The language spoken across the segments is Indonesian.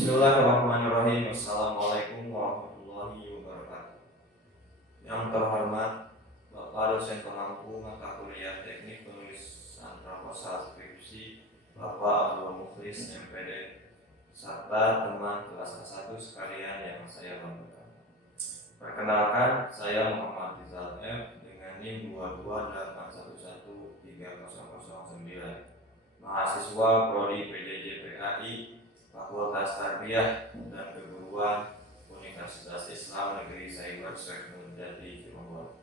Bismillahirrahmanirrahim. Assalamualaikum warahmatullahi wabarakatuh. Yang terhormat Bapak dosen pemangku mata kuliah teknik penulisan proposal skripsi Bapak Abdul Mukhlis MPD serta teman kelas A1 sekalian yang saya banggakan. Perkenalkan, saya Muhammad Rizal F dengan NIM 228113009, mahasiswa Prodi PJJ PAI Fakultas Tarbiyah dan Keguruan Universitas Islam Negeri Saiber Syekh Nurjati Cirebon.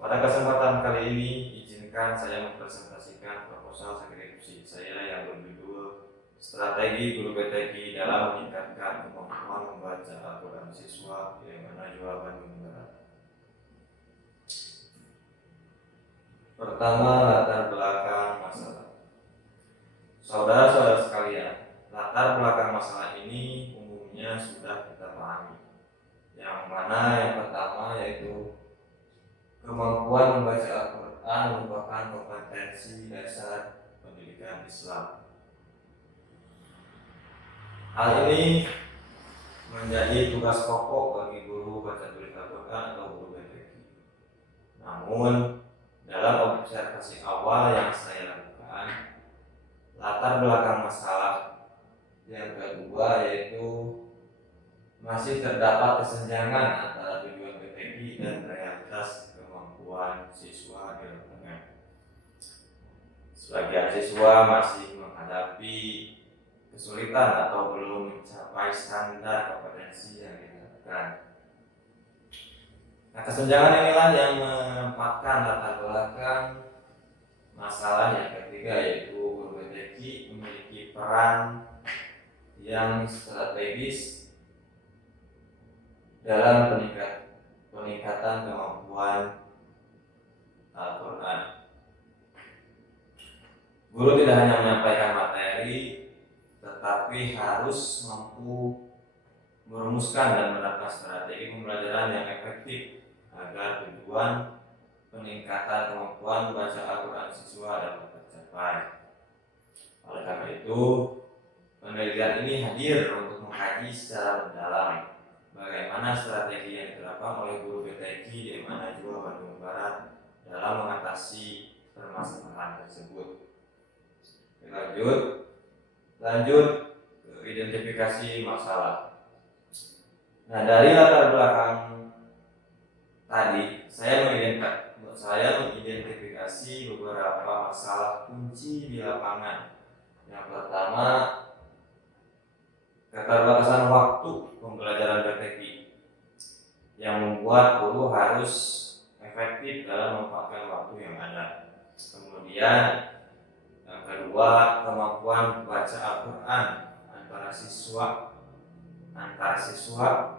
Pada kesempatan kali ini, izinkan saya mempresentasikan proposal skripsi saya yang berjudul Strategi Guru PTQ dalam Meningkatkan Kemampuan Membaca Al-Quran Siswa yang Najwa Bandung Barat. Pertama, latar belakang masalah. Saudara-saudara sekalian, latar belakang masalah ini umumnya sudah kita pahami. Yang mana yang pertama yaitu kemampuan membaca Al-Quran merupakan kompetensi dasar pendidikan Islam. Hal ini menjadi tugas pokok bagi guru baca tulis Al-Quran atau guru PTQ. Namun, dalam observasi awal yang saya lakukan, latar belakang masalah yang kedua yaitu masih terdapat kesenjangan antara tujuan PTQ dan realitas kemampuan siswa di lapangan. Sebagian siswa masih menghadapi kesulitan atau belum mencapai standar kompetensi yang diharapkan. Nah, kesenjangan inilah yang menempatkan latar belakang masalah yang ketiga yaitu guru PTQ memiliki peran yang strategis dalam peningkatan kemampuan Al-Quran. Guru tidak hanya menyampaikan materi, tetapi harus mampu merumuskan dan menerapkan strategi pembelajaran yang efektif agar tujuan peningkatan kemampuan membaca Al-Quran siswa dapat tercapai. Oleh karena itu, penelitian ini hadir untuk mengkaji secara mendalam bagaimana strategi yang diterapkan oleh guru PTQ di Najwa Bandung Barat dalam mengatasi permasalahan tersebut. Lanjut ke identifikasi masalah. Nah, dari latar belakang tadi, saya mengidentifikasi beberapa masalah kunci di lapangan. Yang pertama, keterbatasan waktu pembelajaran PTQ yang membuat guru harus efektif dalam memanfaatkan waktu yang ada. Kemudian yang kedua, kemampuan baca Al-Quran antar siswa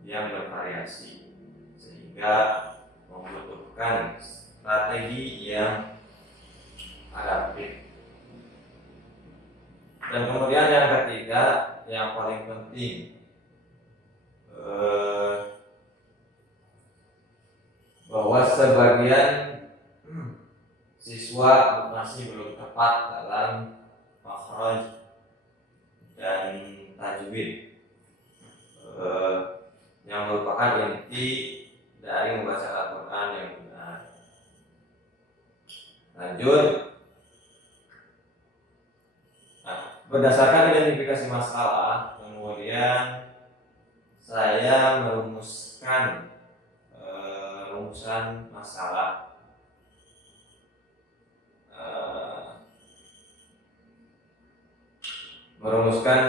yang bervariasi sehingga membutuhkan strategi yang adaptif. Dan kemudian yang ketiga, yang paling penting, bahwa sebagian siswa masih belum tepat dalam makhraj dan tajwid, yang merupakan inti dari membaca Al-Quran yang benar. Lanjut. Berdasarkan identifikasi masalah, kemudian saya merumuskan rumusan masalah. Merumuskan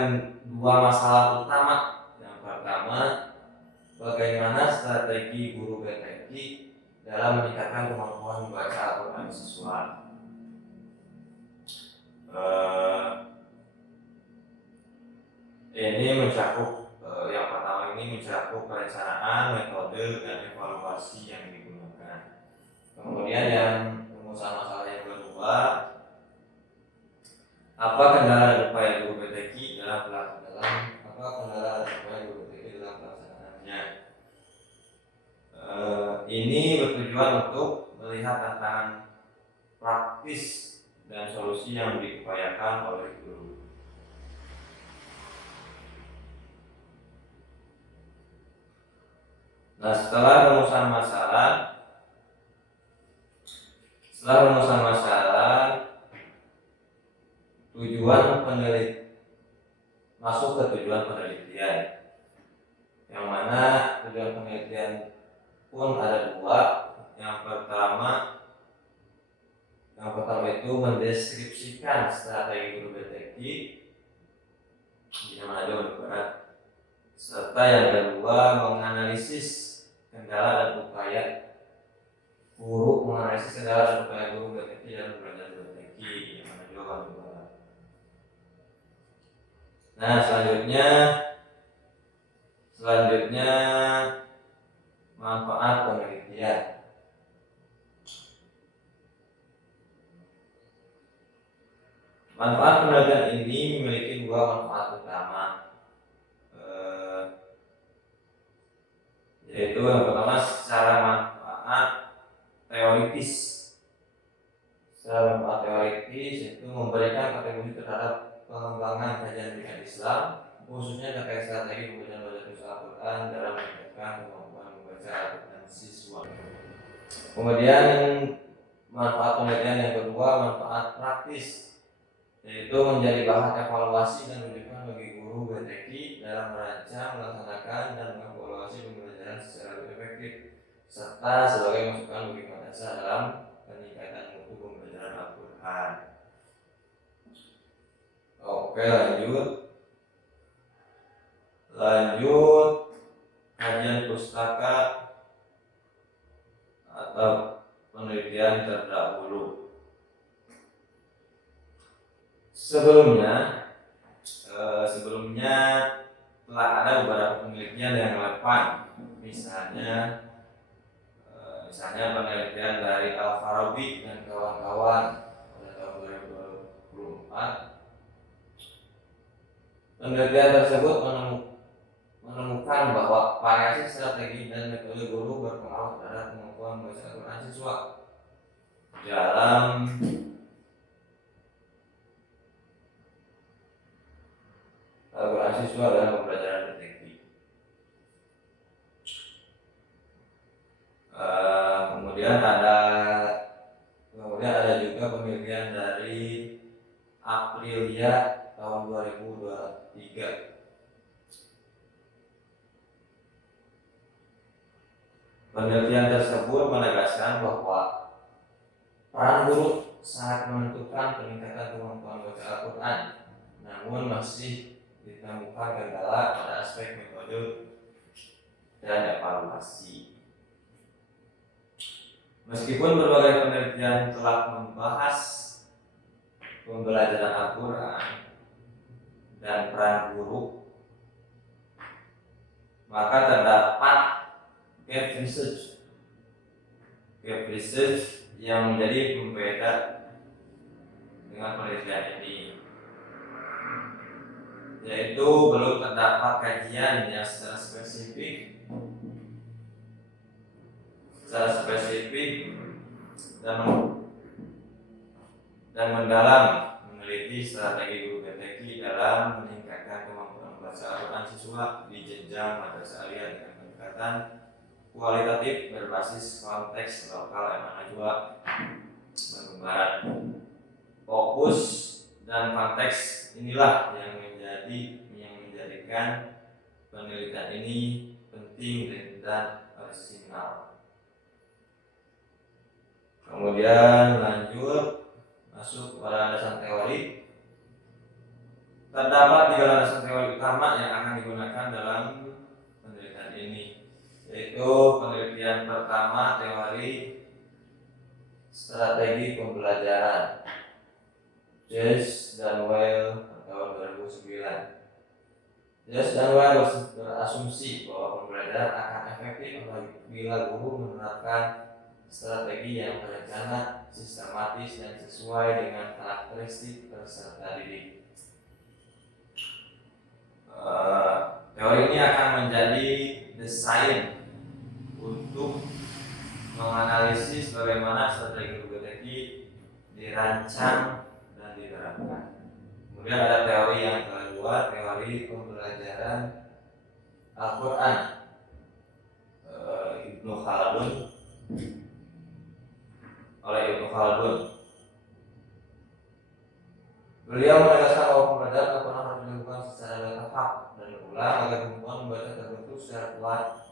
dua masalah utama. Yang pertama, bagaimana strategi guru PTQ dalam meningkatkan kemampuan membaca Al-Quran siswa. Yang pertama ini mencakup perencanaan, metode, dan evaluasi yang digunakan. Kemudian yang rumusan masalah yang kedua, apa kendala dan upaya guru PTQ dalam pelaksanaannya. Ini bertujuan untuk melihat tantangan praktis dan solusi yang diupayakan oleh guru. Nah, setelah rumusan masalah, tujuan penelitian masuk ke tujuan penelitian, yang mana tujuan penelitian pun ada dua. Yang pertama itu mendeskripsikan strategi guru BTQ di zaman aja berat, serta yang kedua menganalisis kendala dan upaya guru BTQ dalam belajar BTQ di zaman aja berat. Nah, selanjutnya manfaat penelitian. Manfaat penelitian ini memiliki dua manfaat utama, yaitu yang pertama secara manfaat teoritis. Secara manfaat teoritis itu memberikan kontribusi terhadap pengembangan kajian pendidikan Islam, khususnya terkait strategi pembelajaran bahasa Al-Quran dalam meningkatkan kemampuan membaca Al-Quran siswa. Kemudian manfaat penelitian yang kedua, manfaat praktis, yaitu menjadi bahan evaluasi dan rujukan bagi guru BTQ dalam merancang, melaksanakan, dan mengevaluasi pembelajaran secara lebih efektif, serta sebagai masukan bagi madrasah dalam peningkatan mutu pembelajaran Al-Quran. Oke, lanjut kajian pustaka atau penelitian terdahulu. Sebelumnya telah ada beberapa penelitian yang relevan, misalnya penelitian dari Al-Farabi dan kawan-kawan pada tahun 2024. Penelitian tersebut menemukan bahwa variasi strategi dan metode guru berpengaruh terhadap kemampuan membaca Al-Quran siswa dalam pembelajaran BTQ. Kemudian ada juga penelitian dari Aprilia tahun 2023. Penelitian tersebut menegaskan bahwa peran guru sangat menentukan peningkatan kemampuan membaca Al-Quran, namun masih ditemukan kendala pada aspek metode dan evaluasi. Meskipun berbagai penelitian telah membahas pembelajaran Al-Quran dan peran guru, maka terdapat gap research yang menjadi pembeda dengan penelitian ini, yaitu belum terdapat kajian yang secara spesifik dan mendalam meneliti strategi guru BTQ dalam meningkatkan kemampuan membaca Al-Quran siswa di jenjang madrasah aliyah dengan pendekatan kualitatif berbasis konteks lokal yang mana juga Bandung Barat. Fokus dan konteks inilah yang menjadikan penelitian ini penting dan orisinal. Kemudian lanjut masuk pada landasan teori. Terdapat 3 landasan teori utama yang akan digunakan dalam penelitian ini, yaitu penelitian pertama teori strategi pembelajaran Jess dan Weil tahun 2009. Jess dan Weil berasumsi bahwa pembelajaran akan efektif apabila guru menerapkan strategi yang terencana, sistematis, dan sesuai dengan karakteristik peserta didik. Teori ini akan menjadi desain untuk menganalisis bagaimana strategi BTQ dirancang dan diterapkan. Kemudian ada teori yang kedua, teori pembelajaran Al-Quran. Ibnu Khaldun oleh Ibnu Khaldun. Beliau menegaskan bahwa pembelajaran tak pernah harus dilakukan secara bertahap dan berulang agar kemampuan membaca terbentuk secara kuat.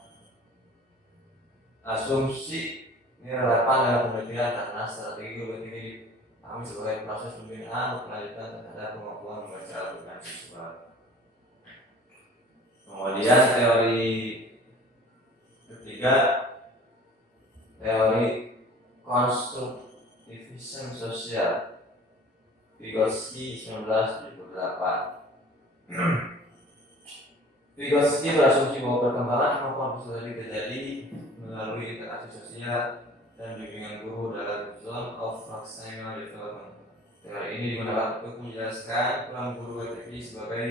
Asumsi ini relevan dalam penelitian karena strategi berpikir dipahami sebagai proses pembinaan berkelanjutan terhadap kemampuan membaca Al-Quran siswa. Kemudian teori ketiga, teori konstruktivisme sosial, Vygotsky 1978. Vygotsky berasumsi bahwa perkembangan kemampuan sosial terjadi melalui interaksi sosial dan bimbingan guru dalam zone of maximal development. Teori ini digunakan untuk menjelaskan peran guru WTI sebagai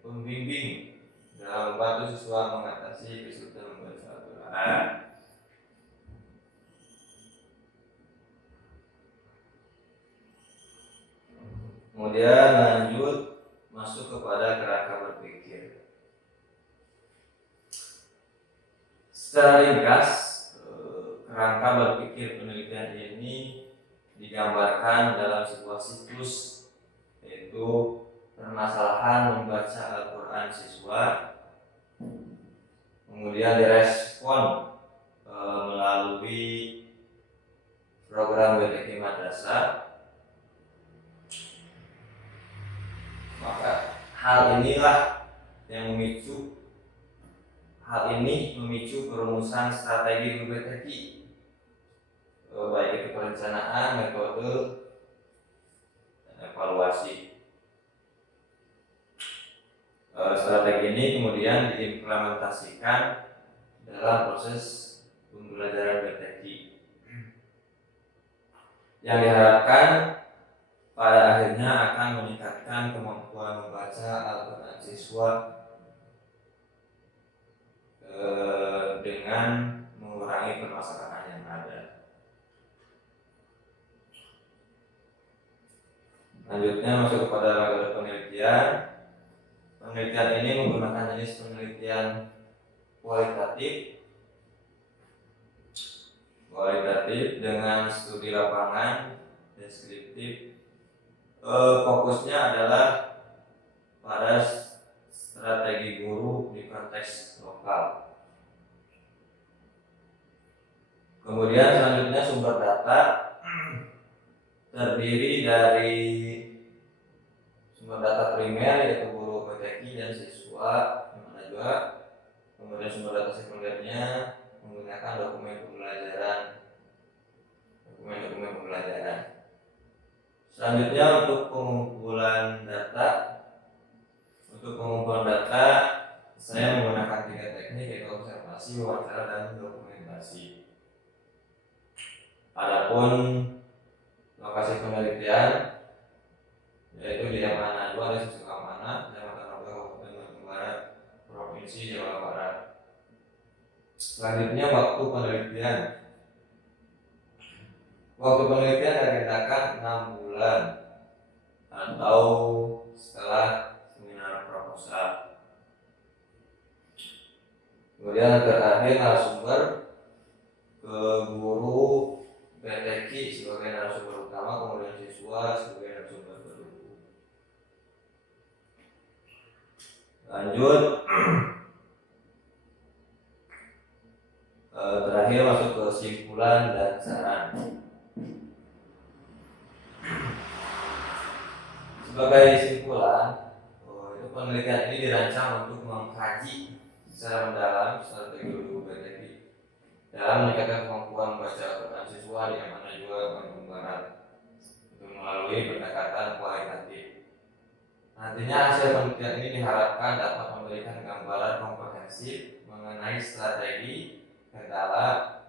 pembimbing dalam membantu siswa mengatasi kesulitan membaca Al-Quran. Kemudian lanjut masuk kepada kerangka berpikir. Secara ringkas, kerangka berpikir penelitian ini digambarkan dalam sebuah siklus, yaitu permasalahan membaca Al-Quran siswa, kemudian direspon melalui program WTQ madrasah. Maka hal ini memicu perumusan strategi WTQ, baik itu perencanaan, metode, dan evaluasi. Strategi ini kemudian diimplementasikan dalam proses pembelajaran WTQ yang diharapkan pada akhirnya akan meningkatkan kemampuan membaca Al-Quran siswa dengan mengurangi permasalahan yang ada. Lanjutnya masuk kepada metode penelitian. Penelitian ini menggunakan jenis penelitian kualitatif dengan studi lapangan, deskriptif. Fokusnya adalah pada strategi guru di konteks lokal. Kemudian selanjutnya sumber data terdiri dari sumber data primer, yaitu guru WTQ dan siswa yang mana juga. Kemudian sumber data sekundernya menggunakan dokumen pembelajaran. Selanjutnya untuk pengumpulan data. Saya menggunakan 3 teknik, yaitu observasi, wawancara, dan dokumentasi. Adapun lokasi penelitian yaitu di Yamana 2 dan Sukamana, Kecamatan Roga, Kabupaten Bandung Barat, Provinsi Jawa Barat. Selanjutnya waktu penelitian. Waktu penelitian diagendakan 6 bulan atau setelah seminar proposal. Kemudian terakhir narasumber, ke guru WTQ sebagai narasumber utama, kemudian siswa sebagai narasumber pendukung. Lanjut, terakhir masuk ke kesimpulan dan saran. Sebagai kesimpulan, itu penelitian ini dirancang untuk mengkaji secara mendalam strategi guru WTQ dalam meningkatkan kemampuan membaca Al-Quran siswa di mana juga Bandung Barat, itu melalui pendekatan kualitatif. Nantinya hasil penelitian ini diharapkan dapat memberikan gambaran komprehensif mengenai strategi, kendala,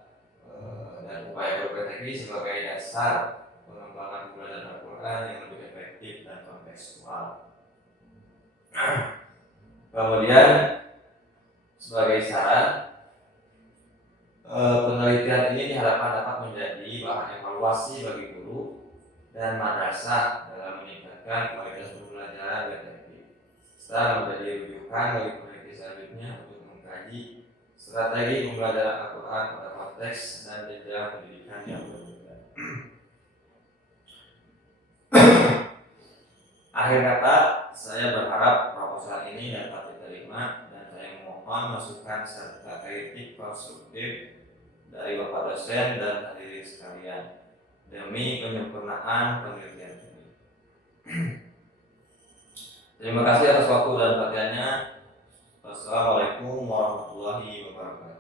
dan upaya guru WTQ sebagai dasar pengembangan pembelajaran Al-Quran yang lebih efektif dan kontekstual. Kemudian sebagai saran, penelitian ini diharapkan dapat menjadi bahan evaluasi bagi guru dan madrasah dalam meningkatkan kualitas pembelajaran WTQ, serta menjadi rujukan bagi peneliti selanjutnya untuk mengkaji strategi pembelajaran Al-Quran pada konteks dan jenjang pendidikan yang berbeda. Akhir kata, saya berharap proposal ini dapat diterima dan saya mohon masukan serta kritik konstruktif dari Bapak dosen dan hadirin sekalian demi penyempurnaan penelitian ini. Terima kasih atas waktu dan perhatiannya. Wassalamualaikum warahmatullahi wabarakatuh.